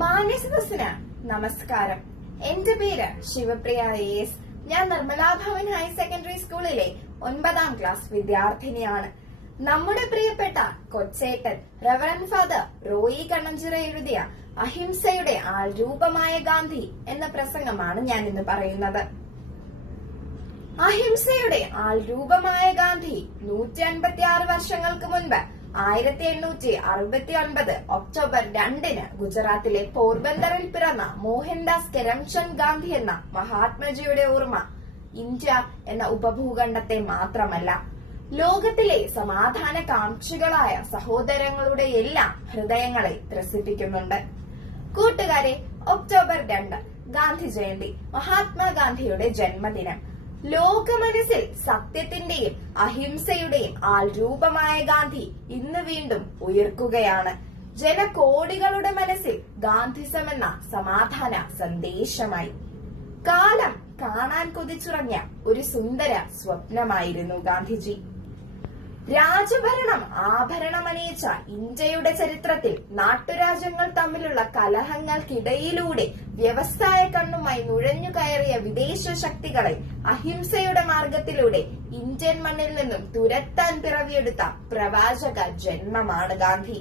മാന്യസദസ്സിന് നമസ്കാരം. എന്റെ പേര് ശിവപ്രിയ എസ് ഞാൻ നിർമ്മലാ ഭവൻ ഹയർ സെക്കൻഡറി സ്കൂളിലെ ഒൻപതാം ക്ലാസ് വിദ്യാർത്ഥിനിയാണ്. നമ്മുടെ പ്രിയപ്പെട്ട കൊച്ചേട്ടൻ റവറൻ ഫാദർ റോയി കണ്ണഞ്ചിറ എഴുതിയ അഹിംസയുടെ ആൾരൂപമായ ഗാന്ധി എന്ന പ്രസംഗമാണ് ഞാൻ ഇന്ന് പറയുന്നത്. അഹിംസയുടെ ആൾ രൂപമായ ഗാന്ധി നൂറ്റി അൻപത്തി ആറ് വർഷങ്ങൾക്ക് മുൻപ് ആയിരത്തി എണ്ണൂറ്റി അറുപത്തി ഒൻപത് ഒക്ടോബർ രണ്ടിന് ഗുജറാത്തിലെ പോർബന്ദറിൽ പിറന്ന മോഹൻദാസ് കരംചന്ദ് ഗാന്ധി എന്ന മഹാത്മജിയുടെ ഓർമ്മ ഇന്ത്യ എന്ന ഉപഭൂഖണ്ഡത്തെ മാത്രമല്ല ലോകത്തിലെ സമാധാന കാംക്ഷികളായ സഹോദരങ്ങളുടെ എല്ലാം ഹൃദയങ്ങളെ ത്രസിപ്പിക്കുന്നുണ്ട്. കൂട്ടുകാരെ ഒക്ടോബർ രണ്ട് ഗാന്ധി ജയന്തി മഹാത്മാഗാന്ധിയുടെ ജന്മദിനം. ലോകമനസ്സിൽ സത്യത്തിന്റെയും അഹിംസയുടെയും ആൾരൂപമായ ഗാന്ധി ഇന്ന് വീണ്ടും ഉയർക്കുകയാണ്. ജനകോടികളുടെ മനസ്സിൽ ഗാന്ധിസം എന്ന സമാധാന സന്ദേശമായി. കാലം കാണാൻ കൊതിച്ചുറങ്ങിയ ഒരു സുന്ദര സ്വപ്നമായിരുന്നു ഗാന്ധിജി. രാജഭരണം ആഭരണമണിയിച്ച ഇന്ത്യയുടെ ചരിത്രത്തിൽ നാട്ടുരാജ്യങ്ങൾ തമ്മിലുള്ള കലഹങ്ങൾക്കിടയിലൂടെ വ്യവസായ കണ്ണുമായി കയറിയ വിദേശ ശക്തികളെ അഹിംസയുടെ മാർഗത്തിലൂടെ ഇന്ത്യൻ മണ്ണിൽ നിന്നും തുരത്താൻ പിറവിയെടുത്ത പ്രവാചക ജന്മമാണ് ഗാന്ധി.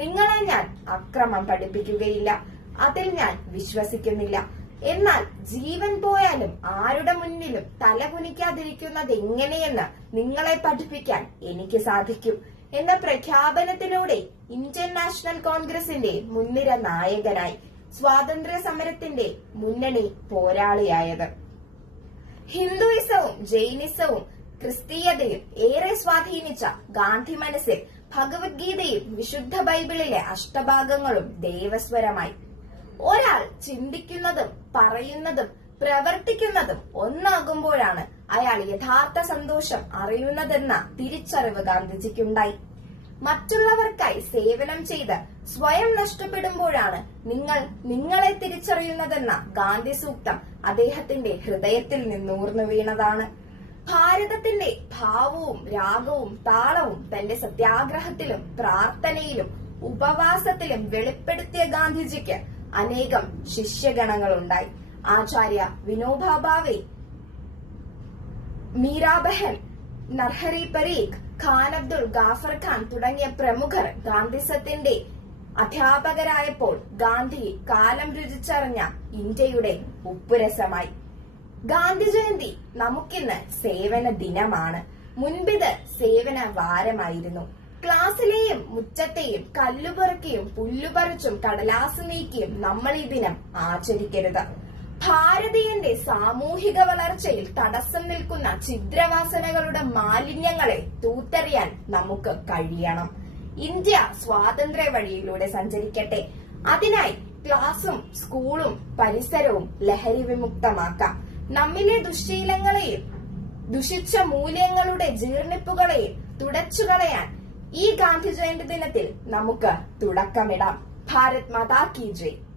നിങ്ങളെ ഞാൻ അക്രമം പഠിപ്പിക്കുകയില്ല. അതിൽ ഞാൻ വിശ്വസിക്കുന്നില്ല. എന്നാൽ ജീവൻ പോയാലും ആരുടെ മുന്നിലും തലകുനിക്കാതിരിക്കുന്നത് എങ്ങനെയെന്ന് നിങ്ങളെ പഠിപ്പിക്കാൻ എനിക്ക് സാധിക്കും എന്ന പ്രഖ്യാപനത്തിലൂടെ ഇന്ത്യൻ നാഷണൽ കോൺഗ്രസിന്റെ മുൻനിര നായകനായി സ്വാതന്ത്ര്യ സമരത്തിന്റെ മുന്നണി പോരാളിയായത്. ഹിന്ദുയിസവും ജൈനിസവും ക്രിസ്തീയതയും ഏറെ സ്വാധീനിച്ച ഗാന്ധി മനസ്സിൽ ഭഗവത്ഗീതയും വിശുദ്ധ ബൈബിളിലെ അഷ്ടഭാഗങ്ങളും ദേവസ്വരമായി. ഒരാൾ ചിന്തിക്കുന്നതും പറയുന്നതും പ്രവർത്തിക്കുന്നതും ഒന്നാകുമ്പോഴാണ് അയാൾ യഥാർത്ഥ സന്തോഷം അറിയുന്നതെന്ന തിരിച്ചറിവ് ഗാന്ധിജിക്കുണ്ടായി. മറ്റുള്ളവർക്കായി സേവനം ചെയ്ത് സ്വയം നഷ്ടപ്പെടുമ്പോഴാണ് നിങ്ങൾ നിങ്ങളെ തിരിച്ചറിയുന്നതെന്ന ഗാന്ധി സൂക്തം അദ്ദേഹത്തിന്റെ ഹൃദയത്തിൽ നിന്നൂർന്നു വീണതാണ്. ഭാരതത്തിന്റെ ഭാവവും രാഗവും താളവും തന്റെ സത്യാഗ്രഹത്തിലും പ്രാർത്ഥനയിലും ഉപവാസത്തിലും വെളിപ്പെടുത്തിയ ഗാന്ധിജിക്ക് അനേകം ശിഷ്യഗണങ്ങളുണ്ടായി. ആചാര്യ വിനോബാബാവെ മീരാബഹൻ നർഹരി പരീഖ് ഖാൻ അബ്ദുൾ ഗാഫർ ഖാൻ തുടങ്ങിയ പ്രമുഖർ ഗാന്ധിസത്തിന്റെ അധ്യാപകരായപ്പോൾ ഗാന്ധി കാലം രുചിച്ചറിഞ്ഞ ഇന്ത്യയുടെ ഉപ്പുരസമായി. ഗാന്ധി ജയന്തി നമുക്കിന്ന് സേവന ദിനമാണ്. മുൻപിത് സേവന വാരമായിരുന്നു. ക്ലാസ്സിലെയും മുറ്റത്തെയും കല്ലുപെറുക്കിയും പുല്ലുപറിച്ചും കടലാസ് നീക്കിയും നമ്മൾ ഈ ദിനം ആചരിക്കരുത്. ഭാരതീയന്റെ സാമൂഹിക വളർച്ചയിൽ തടസ്സം നിൽക്കുന്ന ചിദ്രവാസനകളുടെ മാലിന്യങ്ങളെ തൂത്തെറിയാൻ നമുക്ക് കഴിയണം. ഇന്ത്യ സ്വാതന്ത്ര്യ വഴിയിലൂടെ സഞ്ചരിക്കട്ടെ. അതിനായി ക്ലാസും സ്കൂളും പരിസരവും ലഹരി വിമുക്തമാക്കാം. നമ്മിലെ ദുശ്ശീലങ്ങളെയും ദുഷിച്ച മൂല്യങ്ങളുടെ ജീർണിപ്പുകളെയും തുടച്ചുകളയാൻ ഈ ഗാന്ധി ജയന്തി ദിനത്തിൽ നമുക്ക് തുടക്കമിടാം. ഭാരത് മാതാ കി ജയ്.